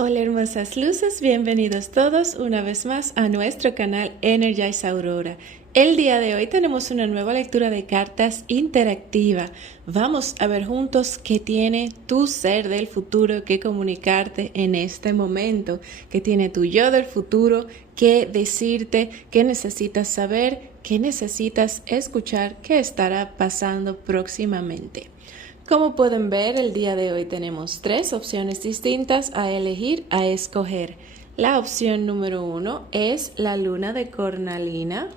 Hola hermosas luces, bienvenidos todos una vez más a nuestro canal Energize Aurora. El día de hoy tenemos una nueva lectura de cartas interactiva. Vamos a ver juntos qué tiene tu ser del futuro que comunicarte en este momento, qué tiene tu yo del futuro que decirte, qué necesitas saber, qué necesitas escuchar, qué estará pasando próximamente. Como pueden ver, el día de hoy tenemos tres opciones distintas a elegir, a escoger. La opción número 1 es la luna de cornalina.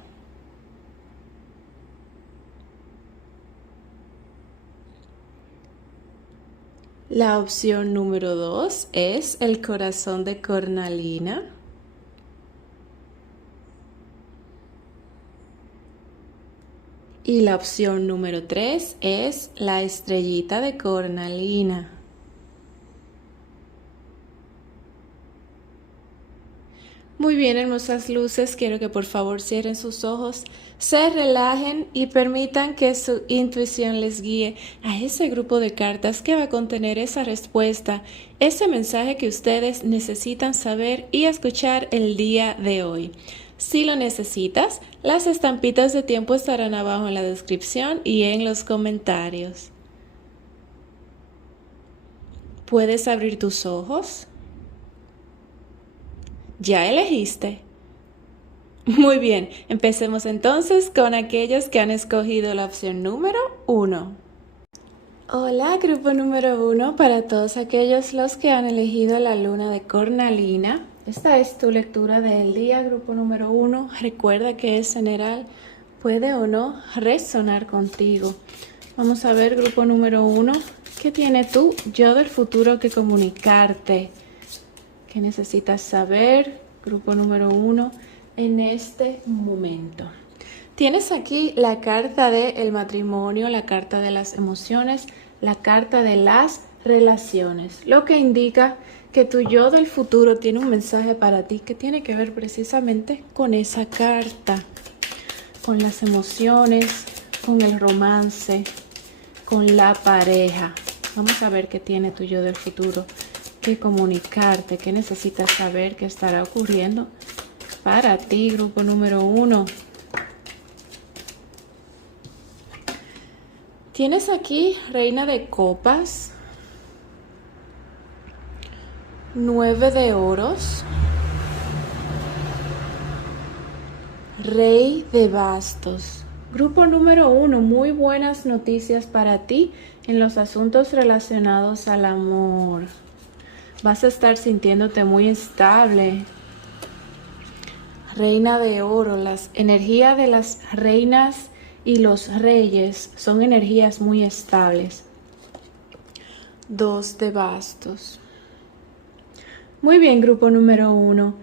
La opción número 2 es el corazón de cornalina. Y la opción número 3 es la estrellita de cornalina. Muy bien, hermosas luces, quiero que por favor cierren sus ojos, se relajen y permitan que su intuición les guíe a ese grupo de cartas que va a contener esa respuesta, ese mensaje que ustedes necesitan saber y escuchar el día de hoy. Si lo necesitas, las estampitas de tiempo estarán abajo en la descripción y en los comentarios. ¿Puedes abrir tus ojos? ¿Ya elegiste? Muy bien, empecemos entonces con aquellos que han escogido la opción número 1. Hola, grupo número 1, para todos aquellos los que han elegido la luna de cornalina. Esta es tu lectura del día, grupo número 1. Recuerda que es general, puede o no resonar contigo. Vamos a ver, grupo número 1, ¿qué tiene tú, yo del futuro, que comunicarte? ¿Qué necesitas saber, grupo número 1, en este momento? Tienes aquí la carta del matrimonio, la carta de las emociones, la carta de las relaciones, lo que indica que tu yo del futuro tiene un mensaje para ti que tiene que ver precisamente con esa carta, con las emociones, con el romance, con la pareja. Vamos a ver qué tiene tu yo del futuro que comunicarte, qué necesitas saber, qué estará ocurriendo para ti, grupo número 1. Tienes aquí reina de copas, 9 de oros, rey de bastos. Grupo número 1, muy buenas noticias para ti en los asuntos relacionados al amor. Vas a estar sintiéndote muy estable. Reina de oro, las energías de las reinas y los reyes son energías muy estables. 2 de bastos. Muy bien, grupo número 1.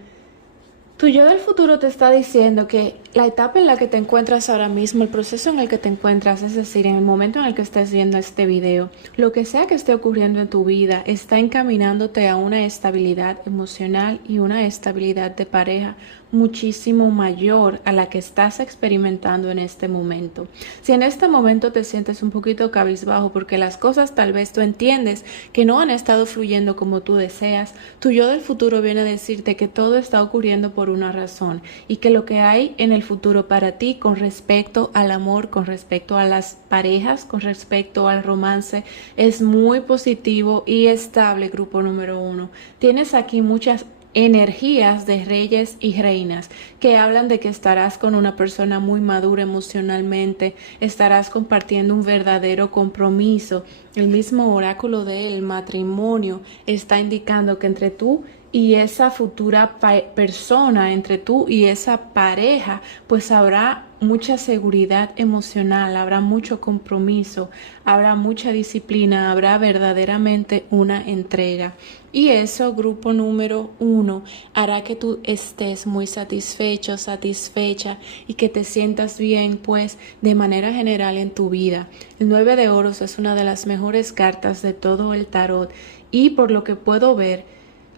Tu yo del futuro te está diciendo que la etapa en la que te encuentras ahora mismo, el proceso en el que te encuentras, es decir, en el momento en el que estés viendo este video, lo que sea que esté ocurriendo en tu vida, está encaminándote a una estabilidad emocional y una estabilidad de pareja muchísimo mayor a la que estás experimentando en este momento. Si en este momento te sientes un poquito cabizbajo porque las cosas tal vez tú entiendes que no han estado fluyendo como tú deseas, tu yo del futuro viene a decirte que todo está ocurriendo por una razón y que lo que hay en el futuro para ti con respecto al amor, con respecto a las parejas, con respecto al romance, es muy positivo y estable, grupo número 1. Tienes aquí muchas energías de reyes y reinas que hablan de que estarás con una persona muy madura emocionalmente, estarás compartiendo un verdadero compromiso. El mismo oráculo del matrimonio está indicando que entre tú y esa futura persona, entre tú y esa pareja, pues habrá mucha seguridad emocional, habrá mucho compromiso, habrá mucha disciplina, habrá verdaderamente una entrega. Y eso, grupo número 1, hará que tú estés muy satisfecho, satisfecha y que te sientas bien, pues, de manera general en tu vida. El 9 de oros es una de las mejores cartas de todo el tarot y por lo que puedo ver,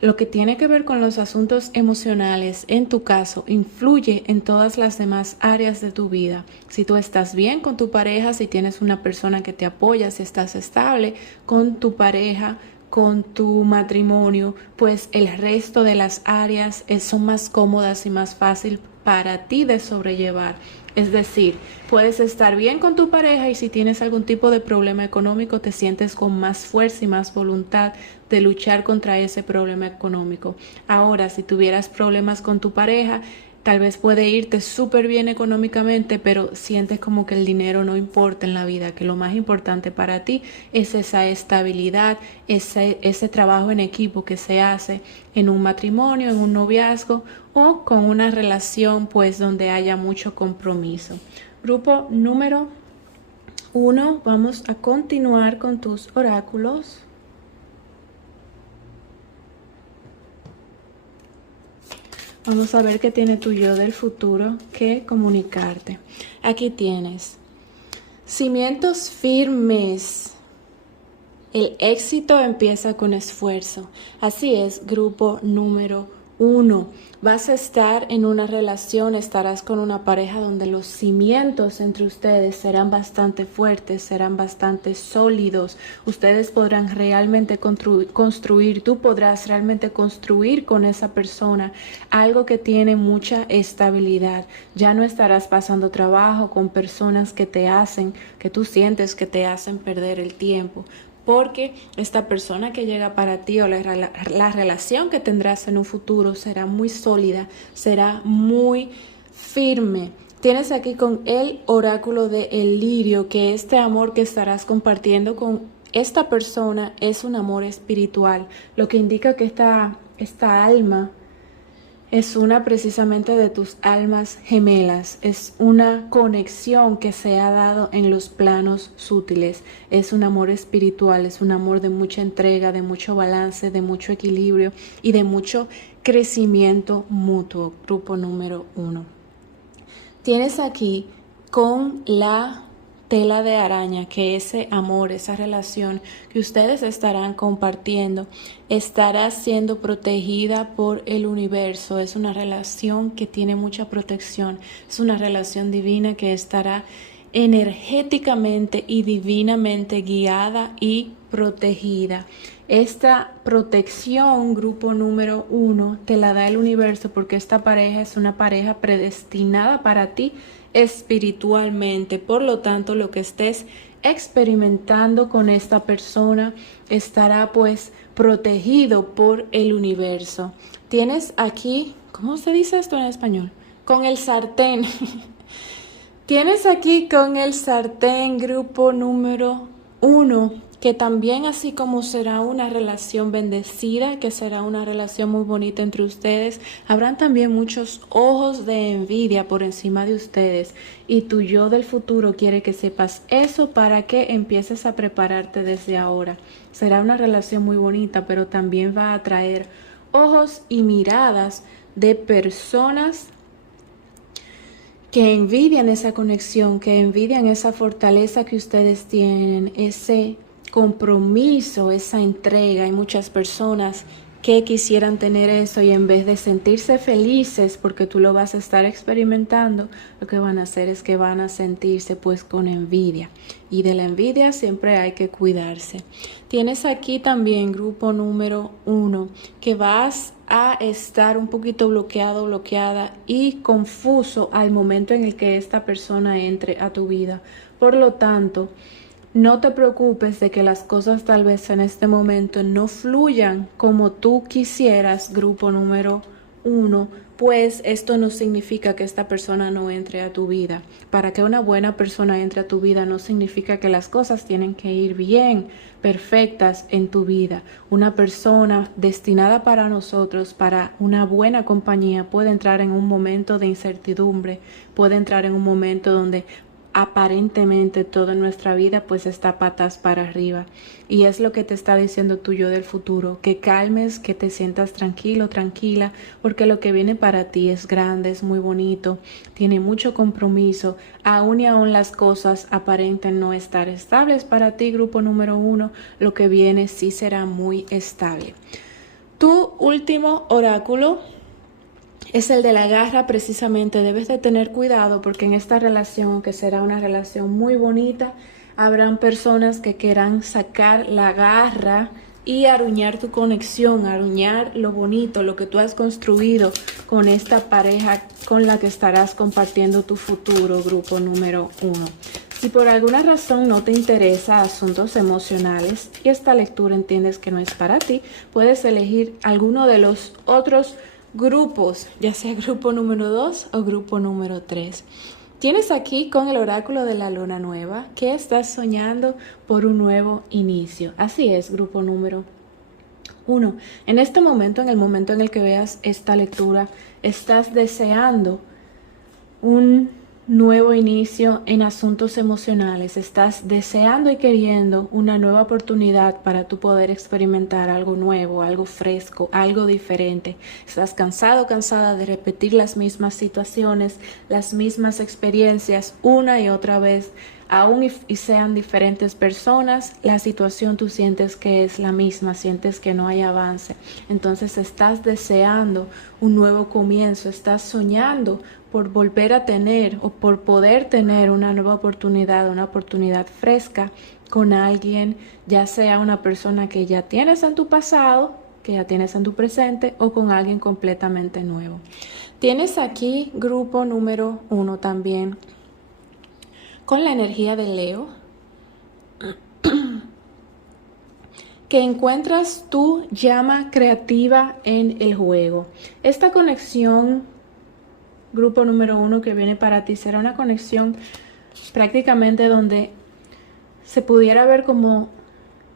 lo que tiene que ver con los asuntos emocionales, en tu caso, influye en todas las demás áreas de tu vida. Si tú estás bien con tu pareja, si tienes una persona que te apoya, si estás estable con tu pareja, con tu matrimonio, pues el resto de las áreas son más cómodas y más fácil para ti de sobrellevar. Es decir, puedes estar bien con tu pareja y si tienes algún tipo de problema económico, te sientes con más fuerza y más voluntad de luchar contra ese problema económico. Ahora, si tuvieras problemas con tu pareja, tal vez puede irte súper bien económicamente, pero sientes como que el dinero no importa en la vida, que lo más importante para ti es esa estabilidad, ese trabajo en equipo que se hace en un matrimonio, en un noviazgo o con una relación pues donde haya mucho compromiso. Grupo número 1, vamos a continuar con tus oráculos. Vamos a ver qué tiene tu yo del futuro que comunicarte. Aquí tienes cimientos firmes. El éxito empieza con esfuerzo. Así es, grupo número 1. Vas a estar en una relación, estarás con una pareja donde los cimientos entre ustedes serán bastante fuertes, serán bastante sólidos. Ustedes podrán realmente construir, tú podrás realmente construir con esa persona algo que tiene mucha estabilidad. Ya no estarás pasando trabajo con personas que tú sientes que te hacen perder el tiempo. Porque esta persona que llega para ti o la relación que tendrás en un futuro será muy sólida, será muy firme. Tienes aquí con el oráculo de el lirio, que este amor que estarás compartiendo con esta persona es un amor espiritual, lo que indica que esta alma es una precisamente de tus almas gemelas, es una conexión que se ha dado en los planos sutiles, es un amor espiritual, es un amor de mucha entrega, de mucho balance, de mucho equilibrio y de mucho crecimiento mutuo, grupo número 1. Tienes aquí con la tela de araña, que ese amor, esa relación que ustedes estarán compartiendo, estará siendo protegida por el universo. Es una relación que tiene mucha protección, es una relación divina que estará energéticamente y divinamente guiada y protegida. Esta protección, grupo número 1, te la da el universo porque esta pareja es una pareja predestinada para ti espiritualmente. Por lo tanto, lo que estés experimentando con esta persona estará pues protegido por el universo. Tienes aquí, ¿cómo se dice esto en español? Con el sartén. Tienes aquí con el sartén, grupo número 1, que también así como será una relación bendecida, que será una relación muy bonita entre ustedes, habrán también muchos ojos de envidia por encima de ustedes y tu yo del futuro quiere que sepas eso para que empieces a prepararte desde ahora. Será una relación muy bonita, pero también va a traer ojos y miradas de personas que envidian esa conexión, que envidian esa fortaleza que ustedes tienen, ese compromiso, esa entrega. Hay muchas personas que quisieran tener eso y en vez de sentirse felices porque tú lo vas a estar experimentando, lo que van a hacer es que van a sentirse pues con envidia. Y de la envidia siempre hay que cuidarse. Tienes aquí también, grupo número 1, que vas a estar un poquito bloqueado, bloqueada y confuso al momento en el que esta persona entre a tu vida. Por lo tanto, no te preocupes de que las cosas tal vez en este momento no fluyan como tú quisieras, grupo número 1, pues esto no significa que esta persona no entre a tu vida. Para que una buena persona entre a tu vida no significa que las cosas tienen que ir bien, perfectas en tu vida. Una persona destinada para nosotros, para una buena compañía, puede entrar en un momento de incertidumbre, puede entrar en un momento donde aparentemente todo en nuestra vida pues está patas para arriba y es lo que te está diciendo tu yo del futuro, que calmes, que te sientas tranquilo, tranquila, porque lo que viene para ti es grande, es muy bonito, tiene mucho compromiso, aún y aún las cosas aparenten no estar estables para ti, grupo número 1, lo que viene sí será muy estable. Tu último oráculo es el de la garra. Precisamente debes de tener cuidado porque en esta relación, que será una relación muy bonita, habrán personas que quieran sacar la garra y aruñar tu conexión, aruñar lo bonito, lo que tú has construido con esta pareja con la que estarás compartiendo tu futuro, grupo número 1. Si por alguna razón no te interesa asuntos emocionales y esta lectura entiendes que no es para ti, puedes elegir alguno de los otros grupos, ya sea grupo número 2 o grupo número 3. Tienes aquí con el oráculo de la luna nueva que estás soñando por un nuevo inicio. Así es, grupo número 1. En este momento, en el momento en el que veas esta lectura, estás deseando un nuevo inicio en asuntos emocionales. Estás deseando y queriendo una nueva oportunidad para tú poder experimentar algo nuevo, algo fresco, algo diferente. Estás cansado, cansada de repetir las mismas situaciones, las mismas experiencias una y otra vez. Aún y sean diferentes personas, la situación tú sientes que es la misma, sientes que no hay avance. Entonces estás deseando un nuevo comienzo, estás soñando por volver a tener o por poder tener una nueva oportunidad, una oportunidad fresca con alguien, ya sea una persona que ya tienes en tu pasado, que ya tienes en tu presente, o con alguien completamente nuevo. Tienes aquí grupo número 1 también, con la energía de Leo, que encuentras tu llama creativa en el juego. Esta conexión, grupo número 1 que viene para ti, será una conexión prácticamente donde se pudiera ver como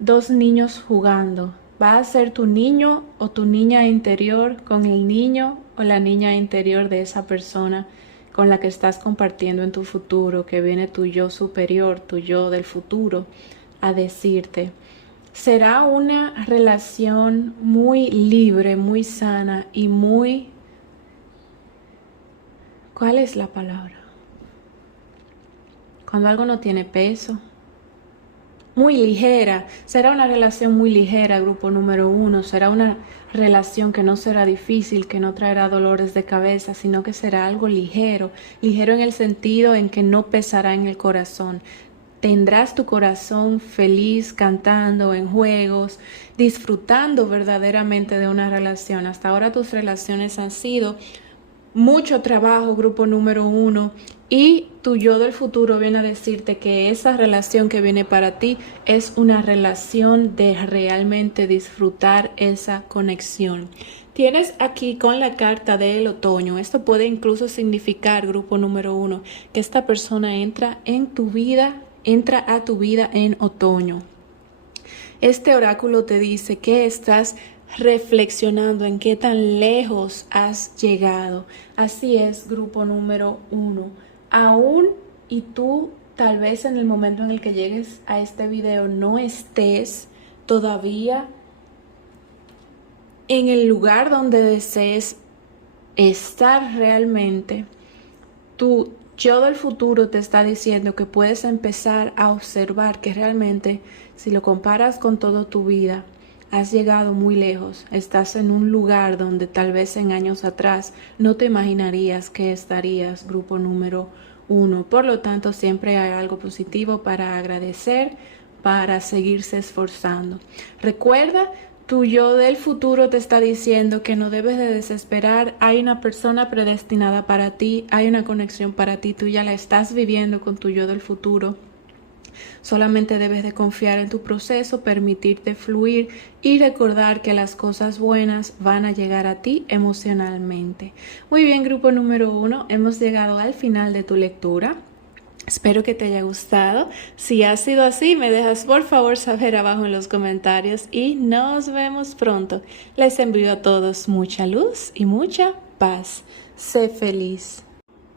dos niños jugando. Va a ser tu niño o tu niña interior con el niño o la niña interior de esa persona con la que estás compartiendo en tu futuro, que viene tu yo superior, tu yo del futuro, a decirte. Será una relación muy libre, muy sana y muy... ¿Cuál es la palabra? Cuando algo no tiene peso. Muy ligera. Será una relación muy ligera, grupo número 1. Será una relación que no será difícil, que no traerá dolores de cabeza, sino que será algo ligero. Ligero en el sentido en que no pesará en el corazón. Tendrás tu corazón feliz cantando en juegos, disfrutando verdaderamente de una relación. Hasta ahora tus relaciones han sido mucho trabajo, grupo número 1, y tu yo del futuro viene a decirte que esa relación que viene para ti es una relación de realmente disfrutar esa conexión. Tienes aquí con la carta del otoño, esto puede incluso significar, grupo número 1, que esta persona entra en tu vida, entra a tu vida en otoño. Este oráculo te dice que estás reflexionando en qué tan lejos has llegado. Así es, grupo número 1. Aún y tú tal vez en el momento en el que llegues a este video no estés todavía en el lugar donde desees estar realmente, tu yo del futuro te está diciendo que puedes empezar a observar que realmente, si lo comparas con toda tu vida, has llegado muy lejos. Estás en un lugar donde tal vez en años atrás no te imaginarías que estarías, grupo número 1. Por lo tanto, siempre hay algo positivo para agradecer, para seguirse esforzando. Recuerda, tu yo del futuro te está diciendo que no debes de desesperar. Hay una persona predestinada para ti, hay una conexión para ti, tú ya la estás viviendo con tu yo del futuro. Solamente debes de confiar en tu proceso, permitirte fluir y recordar que las cosas buenas van a llegar a ti emocionalmente. Muy bien, grupo número 1, hemos llegado al final de tu lectura. Espero que te haya gustado. Si ha sido así, me dejas por favor saber abajo en los comentarios y nos vemos pronto. Les envío a todos mucha luz y mucha paz. Sé feliz.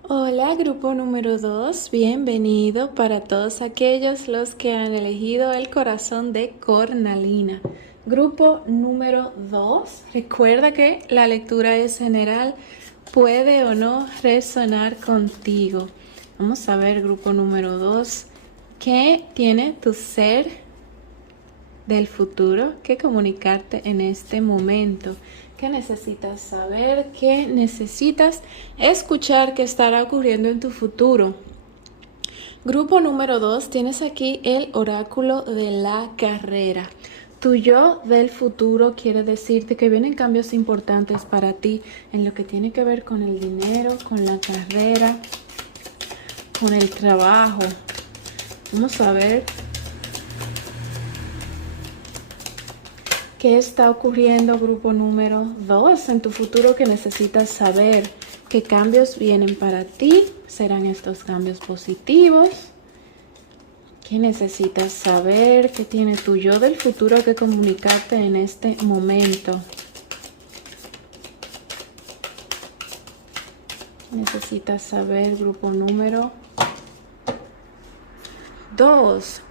Hola, grupo número 2, bienvenido para todos aquellos los que han elegido el corazón de cornalina. Grupo número 2, recuerda que la lectura es general, puede o no resonar contigo. Vamos a ver, grupo número 2, ¿qué tiene tu ser del futuro que comunicarte en este momento? ¿Qué necesitas saber? ¿Qué necesitas escuchar que estará ocurriendo en tu futuro? Grupo número 2, tienes aquí el oráculo de la carrera. Tu yo del futuro quiere decirte que vienen cambios importantes para ti en lo que tiene que ver con el dinero, con la carrera, con el trabajo. Vamos a ver qué está ocurriendo, grupo número 2, en tu futuro que necesitas saber. ¿Qué cambios vienen para ti? ¿Serán estos cambios positivos? ¿Qué necesitas saber? ¿Qué tiene tu yo del futuro que comunicarte en este momento? Necesitas saber, grupo número 2.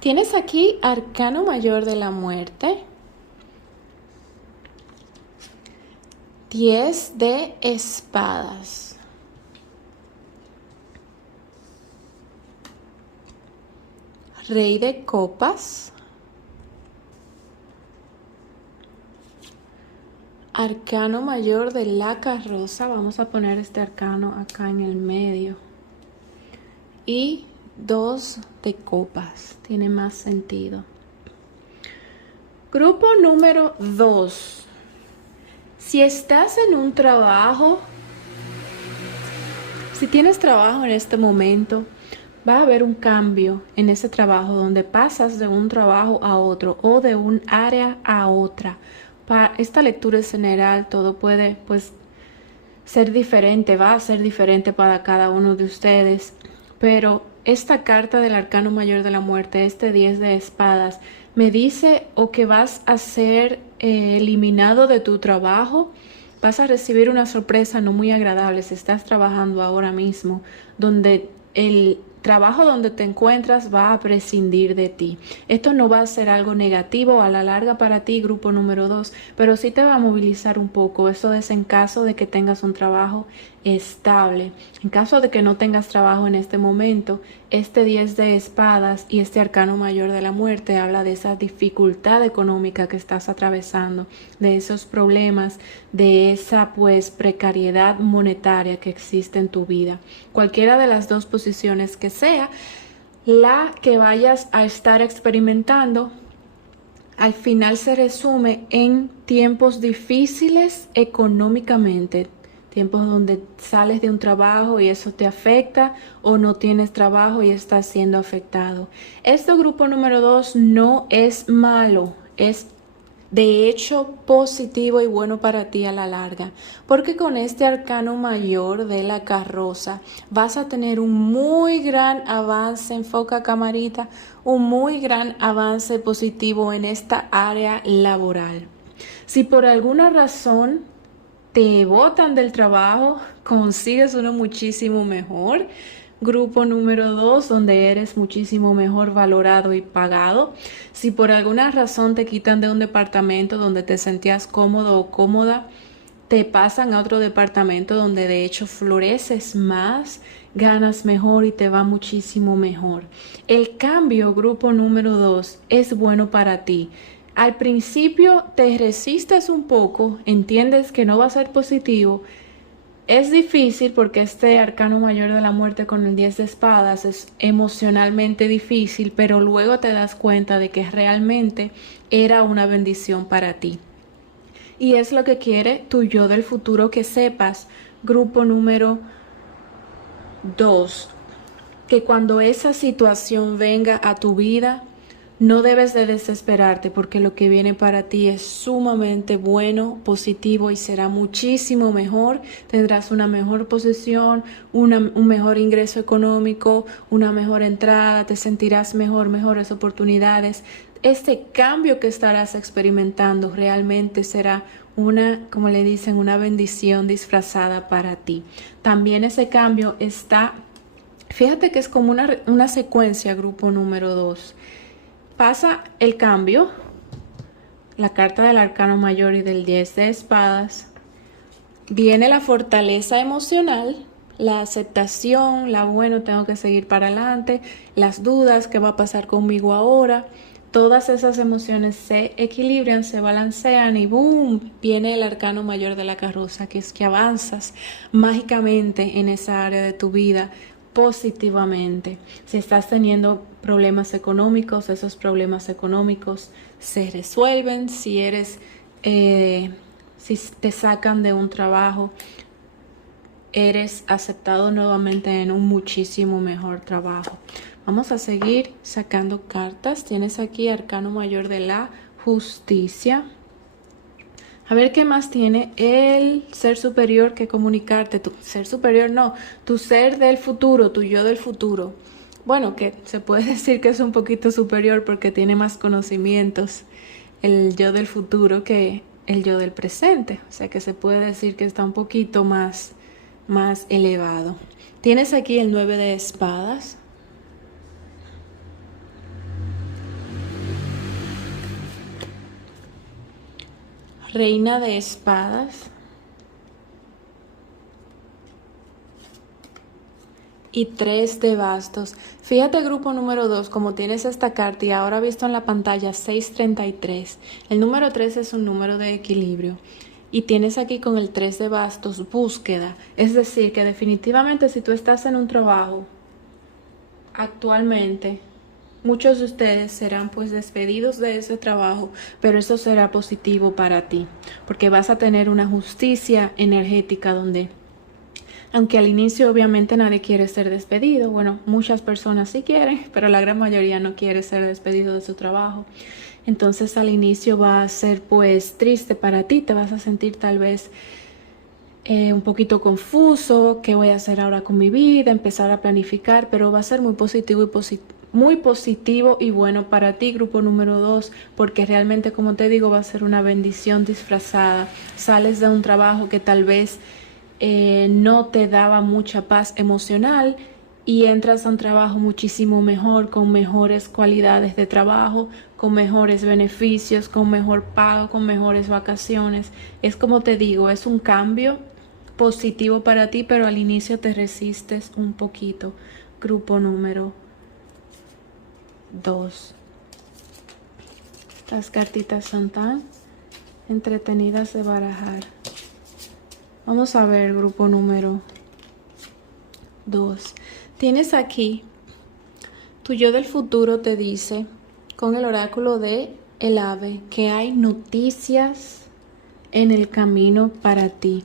Tienes aquí Arcano Mayor de la Muerte. 10 de espadas. Rey de copas. Arcano mayor de la carroza. Vamos a poner este arcano acá en el medio. Y 2 de copas. Tiene más sentido. Grupo número 2. Si estás en un trabajo, si tienes trabajo en este momento, va a haber un cambio en ese trabajo donde pasas de un trabajo a otro o de un área a otra. Esta lectura es general, todo puede ser diferente, va a ser diferente para cada uno de ustedes, pero esta carta del Arcano Mayor de la Muerte, este 10 de espadas, me dice o que vas a ser eliminado de tu trabajo, vas a recibir una sorpresa no muy agradable si estás trabajando ahora mismo, donde el trabajo donde te encuentras va a prescindir de ti. Esto no va a ser algo negativo a la larga para ti, grupo número 2, pero sí te va a movilizar un poco. Eso es en caso de que tengas un trabajo estable. En caso de que no tengas trabajo en este momento, este 10 de espadas y este arcano mayor de la muerte habla de esa dificultad económica que estás atravesando, de esos problemas, de esa precariedad monetaria que existe en tu vida. Cualquiera de las dos posiciones que sea, la que vayas a estar experimentando, al final se resume en tiempos difíciles económicamente. Tiempos donde sales de un trabajo y eso te afecta, o no tienes trabajo y estás siendo afectado. Este grupo número 2 no es malo, es de hecho positivo y bueno para ti a la larga, porque con este arcano mayor de la carroza vas a tener un muy gran avance, enfoca camarita, un muy gran avance positivo en esta área laboral. Si por alguna razón te botan del trabajo, consigues uno muchísimo mejor. Grupo número 2, donde eres muchísimo mejor valorado y pagado. Si por alguna razón te quitan de un departamento donde te sentías cómodo o cómoda, te pasan a otro departamento donde de hecho floreces más, ganas mejor y te va muchísimo mejor. El cambio, grupo número 2, es bueno para ti. Al principio te resistes un poco, entiendes que no va a ser positivo. Es difícil porque este arcano mayor de la muerte con el 10 de espadas es emocionalmente difícil, pero luego te das cuenta de que realmente era una bendición para ti. Y es lo que quiere tu yo del futuro que sepas, grupo número 2, que cuando esa situación venga a tu vida, no debes de desesperarte porque lo que viene para ti es sumamente bueno, positivo y será muchísimo mejor. Tendrás una mejor posición, un mejor ingreso económico, una mejor entrada, te sentirás mejor, mejores oportunidades. Este cambio que estarás experimentando realmente será como le dicen, una bendición disfrazada para ti. También ese cambio está, fíjate que es como una secuencia, grupo número 2. Pasa el cambio, la carta del arcano mayor y del 10 de espadas. Viene la fortaleza emocional, la aceptación, tengo que seguir para adelante, las dudas, ¿qué va a pasar conmigo ahora? Todas esas emociones se equilibran, se balancean y ¡boom! Viene el arcano mayor de la carroza, que es que avanzas mágicamente en esa área de tu vida positivamente. Si estás teniendo problemas económicos. Esos problemas económicos se resuelven si te sacan de un trabajo, eres aceptado nuevamente en un muchísimo mejor trabajo. Vamos a seguir sacando cartas. Tienes aquí Arcano Mayor de la Justicia. A ver qué más tiene el ser superior que comunicarte. Tu ser superior no, tu ser del futuro, tu yo del futuro. Bueno, que se puede decir que es un poquito superior porque tiene más conocimientos el yo del futuro que el yo del presente. O sea que se puede decir que está un poquito más elevado. Tienes aquí el 9 de espadas. Reina de espadas. Y 3 de bastos. Fíjate, grupo número 2, como tienes esta carta y ahora visto en la pantalla 633. El número 3 es un número de equilibrio. Y tienes aquí con el 3 de bastos búsqueda. Es decir, que definitivamente si tú estás en un trabajo actualmente, muchos de ustedes serán pues despedidos de ese trabajo, pero eso será positivo para ti, porque vas a tener una justicia energética donde, aunque al inicio obviamente nadie quiere ser despedido, bueno, muchas personas sí quieren, pero la gran mayoría no quiere ser despedido de su trabajo. Entonces al inicio va a ser pues triste para ti, te vas a sentir tal vez un poquito confuso, qué voy a hacer ahora con mi vida, empezar a planificar, pero va a ser muy positivo y bueno para ti, grupo número 2, porque realmente, como te digo, va a ser una bendición disfrazada. Sales de un trabajo que tal vez no te daba mucha paz emocional y entras a un trabajo muchísimo mejor, con mejores cualidades de trabajo, con mejores beneficios, con mejor pago, con mejores vacaciones. Es como te digo, es un cambio positivo para ti, pero al inicio te resistes un poquito. Grupo número 2. Las cartitas son tan entretenidas de barajar. Vamos a ver, grupo número 2. Tienes aquí, tu yo del futuro te dice, con el oráculo de el ave, que hay noticias en el camino para ti.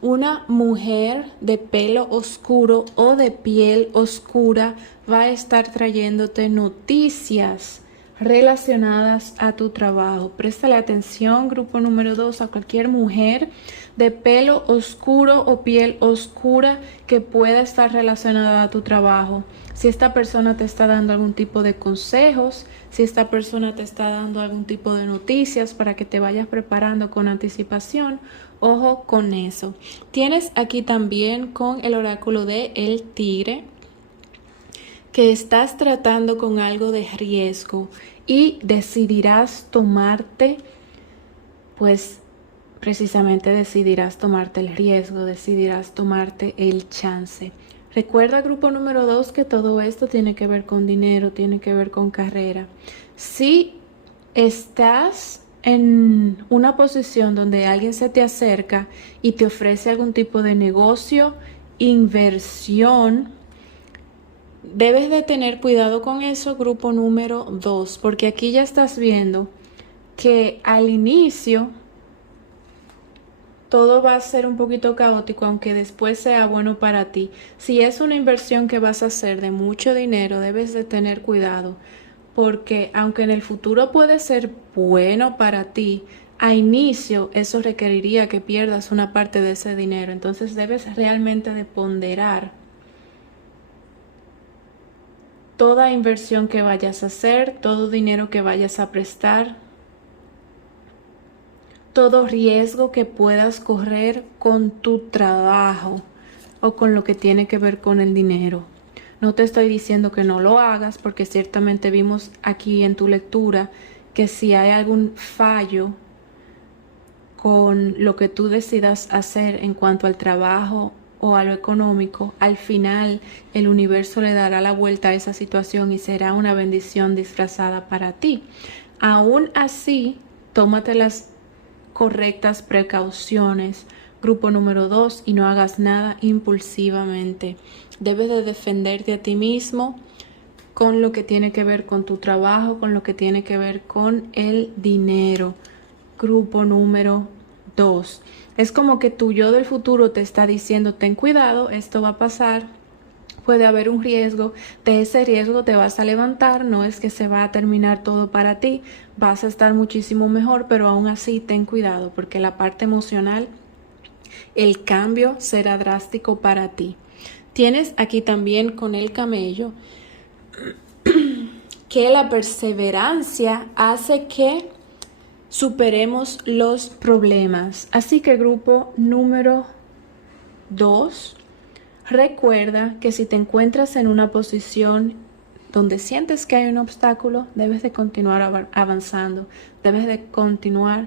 Una mujer de pelo oscuro o de piel oscura va a estar trayéndote noticias relacionadas a tu trabajo. Préstale atención, grupo número 2, a cualquier mujer de pelo oscuro o piel oscura que pueda estar relacionada a tu trabajo. Si esta persona te está dando algún tipo de consejos, si esta persona te está dando algún tipo de noticias para que te vayas preparando con anticipación, ojo con eso. Tienes aquí también con el oráculo de el tigre, que estás tratando con algo de riesgo y decidirás tomarte, pues precisamente decidirás tomarte el riesgo, decidirás tomarte el chance. Recuerda, grupo número 2, que todo esto tiene que ver con dinero, tiene que ver con carrera. Si estás en una posición donde alguien se te acerca y te ofrece algún tipo de negocio, inversión, debes de tener cuidado con eso, grupo número 2, porque aquí ya estás viendo que al inicio todo va a ser un poquito caótico, aunque después sea bueno para ti. Si es una inversión que vas a hacer de mucho dinero, debes de tener cuidado, porque aunque en el futuro puede ser bueno para ti, a inicio eso requeriría que pierdas una parte de ese dinero. Entonces debes realmente de ponderar toda inversión que vayas a hacer, todo dinero que vayas a prestar, todo riesgo que puedas correr con tu trabajo o con lo que tiene que ver con el dinero. No te estoy diciendo que no lo hagas, porque ciertamente vimos aquí en tu lectura que si hay algún fallo con lo que tú decidas hacer en cuanto al trabajo o a lo económico, al final el universo le dará la vuelta a esa situación y será una bendición disfrazada para ti. Aún así, tómate las correctas precauciones, grupo número 2, y no hagas nada impulsivamente. Debes de defenderte a ti mismo con lo que tiene que ver con tu trabajo, con lo que tiene que ver con el dinero. Grupo número 2. Es como que tu yo del futuro te está diciendo, ten cuidado, esto va a pasar, puede haber un riesgo, de ese riesgo te vas a levantar, no es que se va a terminar todo para ti, vas a estar muchísimo mejor, pero aún así ten cuidado porque la parte emocional, el cambio será drástico para ti. Tienes aquí también con el camello que la perseverancia hace que superemos los problemas. Así que grupo número 2, recuerda que si te encuentras en una posición donde sientes que hay un obstáculo, debes de continuar avanzando, debes de continuar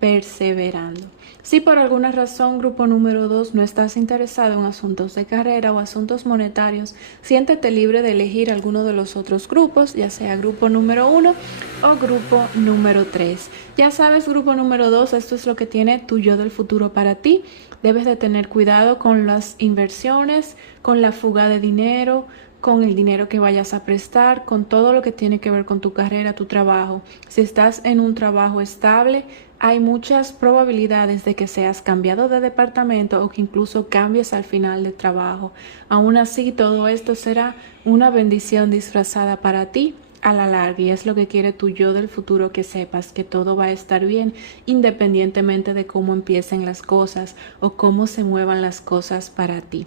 perseverando. Si por alguna razón, grupo número 2, no estás interesado en asuntos de carrera o asuntos monetarios, siéntete libre de elegir alguno de los otros grupos, ya sea grupo número 1 o grupo número 3. Ya sabes, grupo número 2, esto es lo que tiene tu yo del futuro para ti. Debes de tener cuidado con las inversiones, con la fuga de dinero, con el dinero que vayas a prestar, con todo lo que tiene que ver con tu carrera, tu trabajo. Si estás en un trabajo estable, hay muchas probabilidades de que seas cambiado de departamento o que incluso cambies al final del trabajo. Aún así, todo esto será una bendición disfrazada para ti a la larga, y es lo que quiere tu yo del futuro, que sepas que todo va a estar bien independientemente de cómo empiecen las cosas o cómo se muevan las cosas para ti.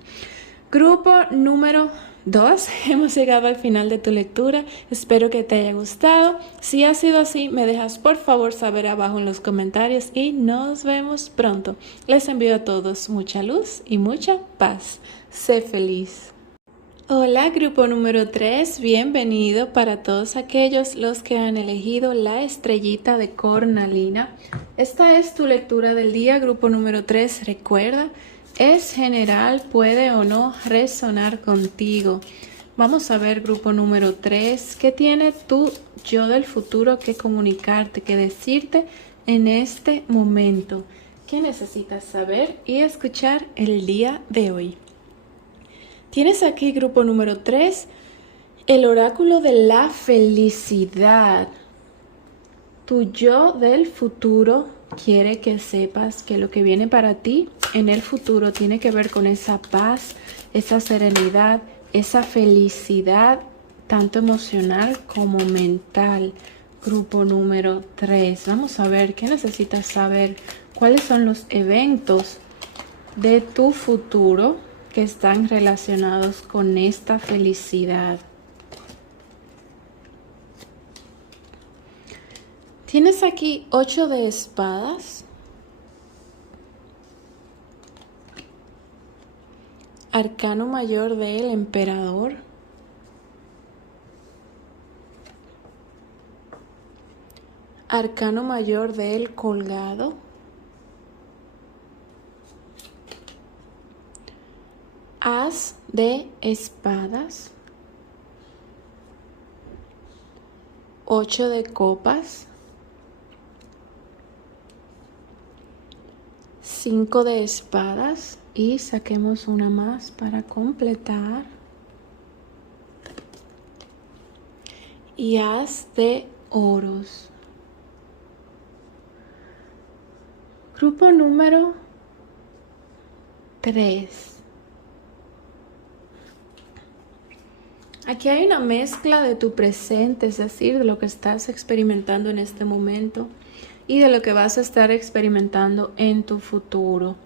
Grupo número 2, hemos llegado al final de tu lectura. Espero que te haya gustado. Si ha sido así, me dejas por favor saber abajo en los comentarios y nos vemos pronto. Les envío a todos mucha luz y mucha paz. Sé feliz. Hola, grupo número 3, bienvenido para todos aquellos los que han elegido la estrellita de cornalina. Esta es tu lectura del día, grupo número 3. Recuerda, es general, puede o no resonar contigo. Vamos a ver, grupo número 3, ¿qué tiene tu yo del futuro que comunicarte, que decirte en este momento? ¿Qué necesitas saber y escuchar el día de hoy? Tienes aquí, grupo número 3, el oráculo de la felicidad. Tu yo del futuro quiere que sepas que lo que viene para ti en el futuro tiene que ver con esa paz, esa serenidad, esa felicidad, tanto emocional como mental. Grupo número 3. Vamos a ver qué necesitas saber, cuáles son los eventos de tu futuro que están relacionados con esta felicidad. Tienes aquí 8 de espadas, arcano mayor del emperador, arcano mayor del colgado, as de espadas, 8 de copas, 5 de espadas y saquemos una más para completar, y as de oros. Grupo número 3. Aquí hay una mezcla de tu presente, es decir, de lo que estás experimentando en este momento y de lo que vas a estar experimentando en tu futuro.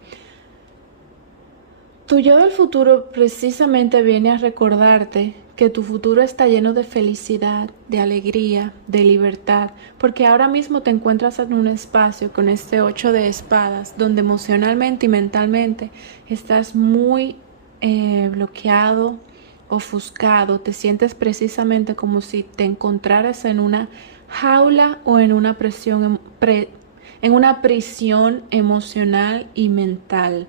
Tu yo del futuro precisamente viene a recordarte que tu futuro está lleno de felicidad, de alegría, de libertad, porque ahora mismo te encuentras en un espacio con este 8 de espadas, donde emocionalmente y mentalmente estás muy bloqueado, ofuscado, te sientes precisamente como si te encontraras en una jaula o en una prisión emocional y mental.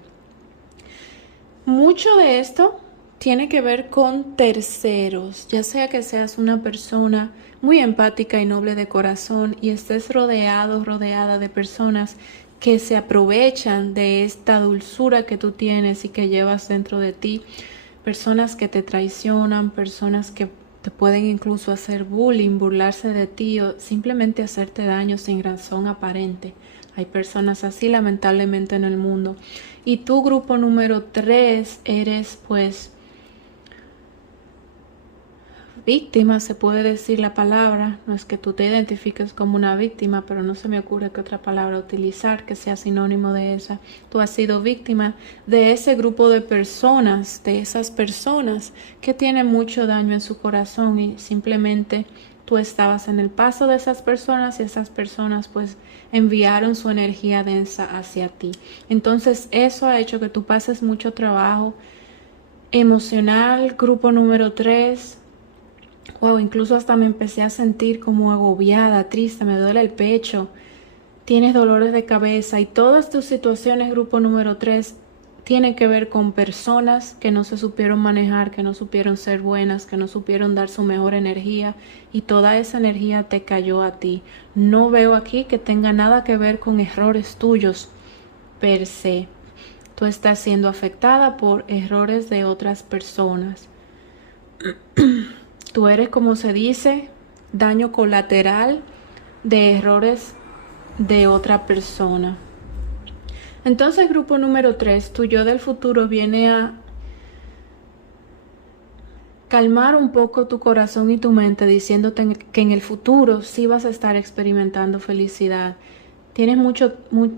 Mucho de esto tiene que ver con terceros, ya sea que seas una persona muy empática y noble de corazón y estés rodeada de personas que se aprovechan de esta dulzura que tú tienes y que llevas dentro de ti, personas que te traicionan, personas que Te pueden incluso hacer bullying, burlarse de ti o simplemente hacerte daño sin razón aparente. Hay personas así lamentablemente en el mundo. Y tú, grupo número 3, eres pues víctima, se puede decir la palabra. No es que tú te identifiques como una víctima, pero no se me ocurre qué otra palabra utilizar que sea sinónimo de esa. Tú has sido víctima de ese grupo de personas, de esas personas que tienen mucho daño en su corazón y simplemente tú estabas en el paso de esas personas y esas personas pues enviaron su energía densa hacia ti. Entonces eso ha hecho que tú pases mucho trabajo emocional, grupo número 3. Wow, incluso hasta me empecé a sentir como agobiada, triste, me duele el pecho, tienes dolores de cabeza y todas tus situaciones, grupo número 3, tienen que ver con personas que no se supieron manejar, que no supieron ser buenas, que no supieron dar su mejor energía y toda esa energía te cayó a ti. No veo aquí que tenga nada que ver con errores tuyos per se. Tú estás siendo afectada por errores de otras personas. Tú eres, como se dice, daño colateral de errores de otra persona. Entonces, grupo número 3, tu yo del futuro viene a calmar un poco tu corazón y tu mente diciéndote que en el futuro sí vas a estar experimentando felicidad.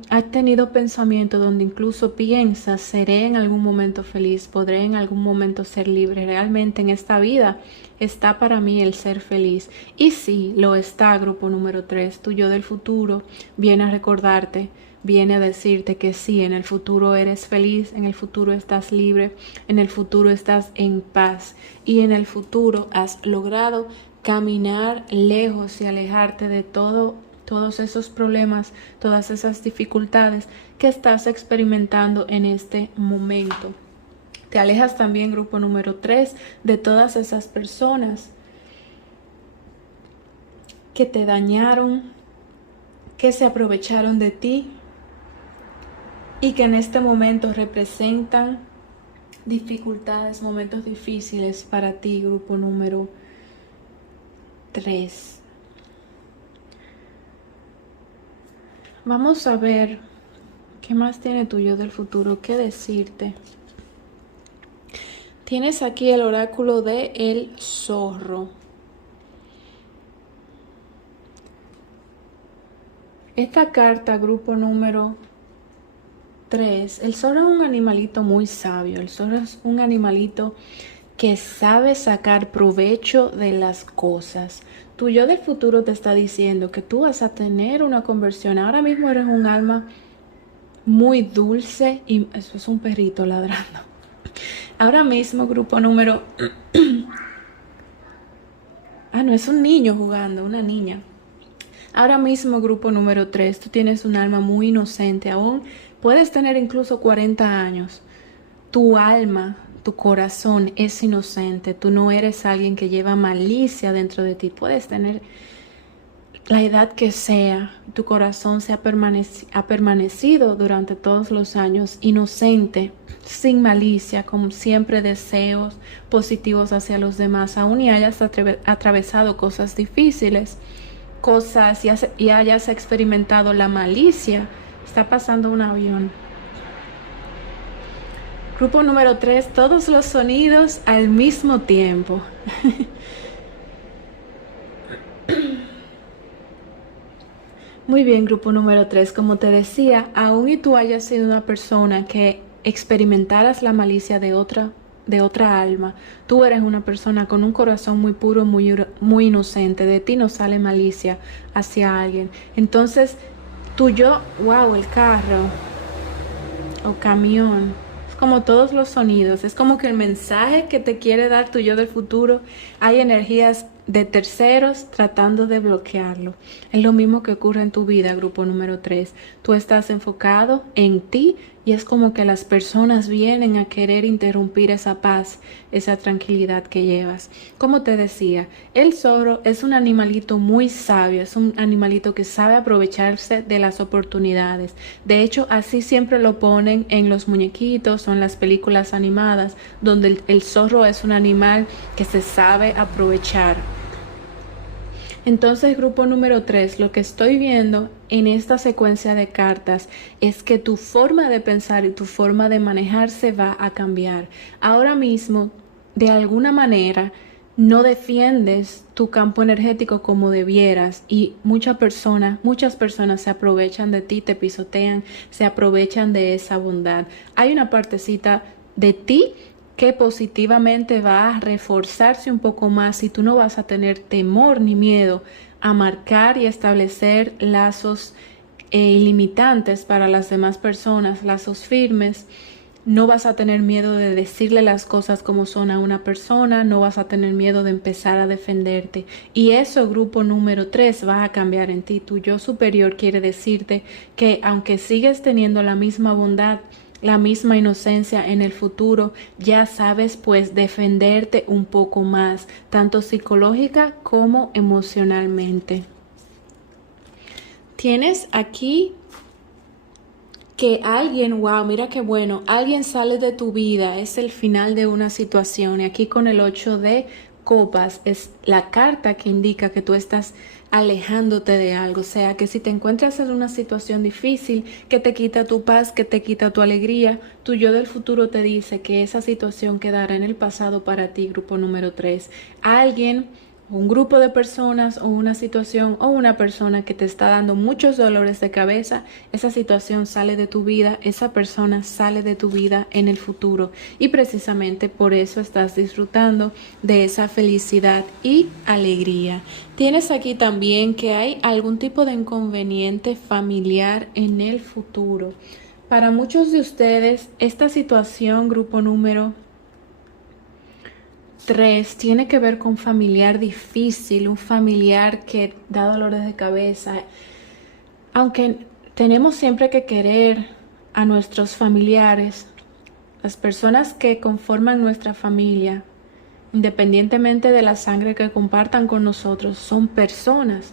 Has tenido pensamientos donde incluso piensas, seré en algún momento feliz, podré en algún momento ser libre. Realmente en esta vida está para mí el ser feliz. Y sí, lo está, grupo número 3. Tu yo del futuro viene a recordarte, viene a decirte que sí, en el futuro eres feliz, en el futuro estás libre, en el futuro estás en paz y en el futuro has logrado caminar lejos y alejarte de todos esos problemas, todas esas dificultades que estás experimentando en este momento. Te alejas también, grupo número 3, de todas esas personas que te dañaron, que se aprovecharon de ti y que en este momento representan dificultades, momentos difíciles para ti, grupo número 3. Vamos a ver qué más tiene tu yo del futuro que decirte. Tienes aquí el oráculo de el zorro. Esta carta, grupo número 3, el zorro es un animalito muy sabio. El zorro es un animalito que sabe sacar provecho de las cosas. Tu yo del futuro te está diciendo que tú vas a tener una conversión. Ahora mismo eres un alma muy dulce y eso es un perrito ladrando. Ahora mismo, grupo número... no, es un niño jugando, una niña. Ahora mismo, grupo número 3, tú tienes un alma muy inocente. Aún puedes tener incluso 40 años. Tu alma, tu corazón es inocente. Tú no eres alguien que lleva malicia dentro de ti. Puedes tener la edad que sea. Tu corazón ha permanecido durante todos los años inocente, sin malicia, con siempre deseos positivos hacia los demás. Aún y hayas atravesado cosas difíciles, y hayas experimentado la malicia. Está pasando un avión. Grupo número 3, todos los sonidos al mismo tiempo. Muy bien, grupo número 3, como te decía, aún y tú hayas sido una persona que experimentaras la malicia de otra alma, tú eres una persona con un corazón muy puro, muy inocente. De ti no sale malicia hacia alguien. Entonces, wow, el carro o camión, es como todos los sonidos, es como que el mensaje que te quiere dar tu yo del futuro, hay energías de terceros tratando de bloquearlo. Es lo mismo que ocurre en tu vida, grupo número 3. Tú estás enfocado en ti y es como que las personas vienen a querer interrumpir esa paz, esa tranquilidad que llevas. Como te decía, el zorro es un animalito muy sabio, es un animalito que sabe aprovecharse de las oportunidades. De hecho, así siempre lo ponen en los muñequitos o en las películas animadas, donde el zorro es un animal que se sabe aprovechar. Entonces, grupo número 3, lo que estoy viendo en esta secuencia de cartas es que tu forma de pensar y tu forma de manejarse va a cambiar. Ahora mismo, de alguna manera, no defiendes tu campo energético como debieras y muchas personas se aprovechan de ti, te pisotean, se aprovechan de esa bondad. Hay una partecita de ti que positivamente va a reforzarse un poco más y tú no vas a tener temor ni miedo a marcar y establecer lazos ilimitantes para las demás personas, lazos firmes. No vas a tener miedo de decirle las cosas como son a una persona, no vas a tener miedo de empezar a defenderte. Y eso, grupo número 3, va a cambiar en ti. Tu yo superior quiere decirte que aunque sigues teniendo la misma bondad, la misma inocencia en el futuro, ya sabes pues defenderte un poco más, tanto psicológica como emocionalmente. Tienes aquí que alguien, wow, mira qué bueno, alguien sale de tu vida, es el final de una situación. Y aquí con el 8 de copas es la carta que indica que tú estás alejándote de algo. O sea, que si te encuentras en una situación difícil, que te quita tu paz, que te quita tu alegría, tu yo del futuro te dice que esa situación quedará en el pasado para ti, grupo número 3. Alguien, un grupo de personas o una situación o una persona que te está dando muchos dolores de cabeza, esa situación sale de tu vida, esa persona sale de tu vida en el futuro y precisamente por eso estás disfrutando de esa felicidad y alegría. Tienes aquí también que hay algún tipo de inconveniente familiar en el futuro. Para muchos de ustedes, esta situación, grupo número 3 tiene que ver con familiar difícil, un familiar que da dolores de cabeza. Aunque tenemos siempre que querer a nuestros familiares, las personas que conforman nuestra familia, independientemente de la sangre que compartan con nosotros, son personas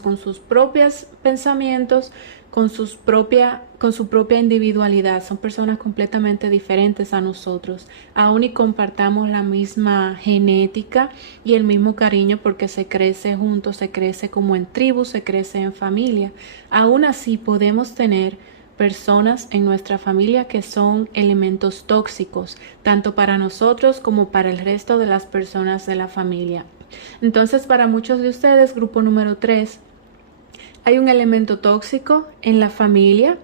con sus propios pensamientos, con su propia individualidad, son personas completamente diferentes a nosotros, aún y compartamos la misma genética y el mismo cariño porque se crece juntos, se crece como en tribu, se crece en familia. Aún así podemos tener personas en nuestra familia que son elementos tóxicos, tanto para nosotros como para el resto de las personas de la familia. Entonces, para muchos de ustedes, grupo número 3, hay un elemento tóxico en la familia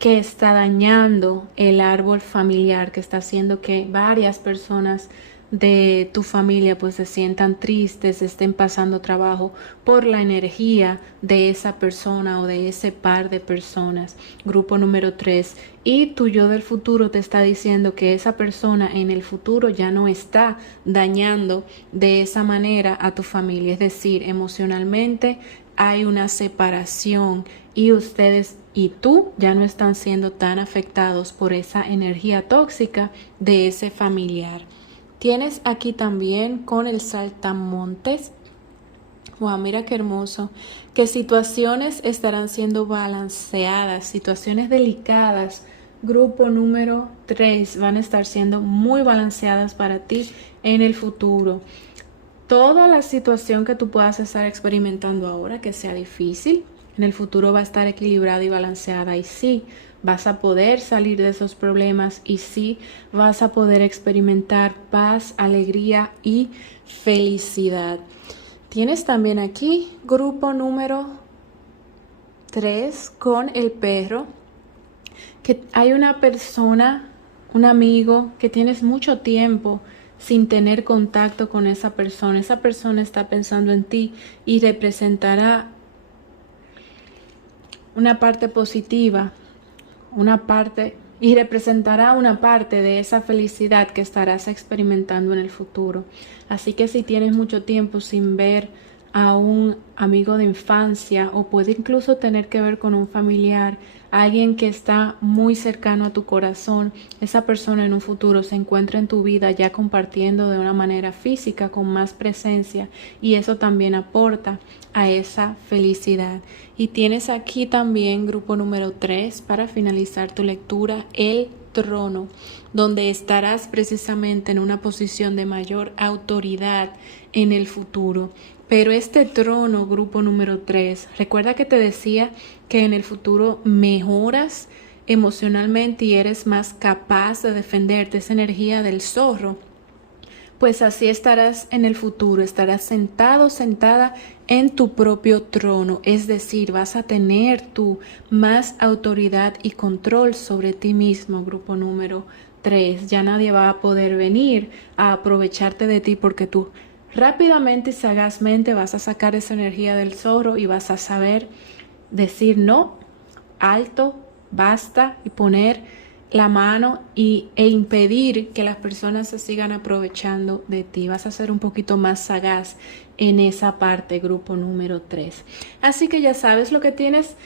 que está dañando el árbol familiar, que está haciendo que varias personas de tu familia pues se sientan tristes, estén pasando trabajo por la energía de esa persona o de ese par de personas. Grupo número 3. Y tu yo del futuro te está diciendo que esa persona en el futuro ya no está dañando de esa manera a tu familia. Es decir, emocionalmente hay una separación y ustedes y tú ya no están siendo tan afectados por esa energía tóxica de ese familiar. Tienes aquí también con el saltamontes, wow, mira qué hermoso, que situaciones estarán siendo balanceadas, situaciones delicadas, grupo número 3, van a estar siendo muy balanceadas para ti en el futuro. Toda la situación que tú puedas estar experimentando ahora, que sea difícil, en el futuro va a estar equilibrada y balanceada y sí, vas a poder salir de esos problemas y sí, vas a poder experimentar paz, alegría y felicidad. Tienes también aquí grupo número 3 con el perro, que hay una persona, un amigo que tienes mucho tiempo sin tener contacto con esa persona está pensando en ti y representará una parte positiva, representará una parte de esa felicidad que estarás experimentando en el futuro. Así que si tienes mucho tiempo sin ver a un amigo de infancia o puede incluso tener que ver con un familiar, alguien que está muy cercano a tu corazón. Esa persona en un futuro se encuentra en tu vida ya compartiendo de una manera física con más presencia y eso también aporta a esa felicidad. Y tienes aquí también grupo número 3 para finalizar tu lectura, el trono, donde estarás precisamente en una posición de mayor autoridad en el futuro. Pero este trono, grupo número 3, recuerda que te decía que en el futuro mejoras emocionalmente y eres más capaz de defenderte, esa energía del zorro. Pues así estarás en el futuro, estarás sentado, sentada en tu propio trono, es decir, vas a tener tu más autoridad y control sobre ti mismo, grupo número 3. Ya nadie va a poder venir a aprovecharte de ti porque tú rápidamente y sagazmente vas a sacar esa energía del zorro y vas a saber decir no, alto, basta y poner la mano e impedir que las personas se sigan aprovechando de ti. Vas a ser un poquito más sagaz en esa parte, grupo número 3. Así que ya sabes lo que tienes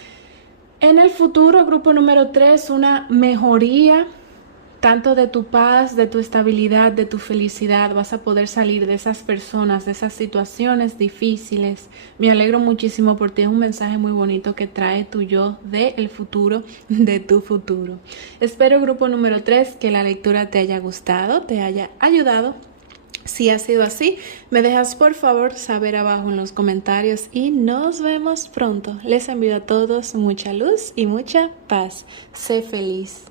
en el futuro, grupo número 3, una mejoría tanto de tu paz, de tu estabilidad, de tu felicidad. Vas a poder salir de esas personas, de esas situaciones difíciles. Me alegro muchísimo por ti. Es un mensaje muy bonito que trae tu yo del futuro, de tu futuro. Espero, grupo número 3, que la lectura te haya gustado, te haya ayudado. Si ha sido así, me dejas por favor saber abajo en los comentarios y nos vemos pronto. Les envío a todos mucha luz y mucha paz. Sé feliz.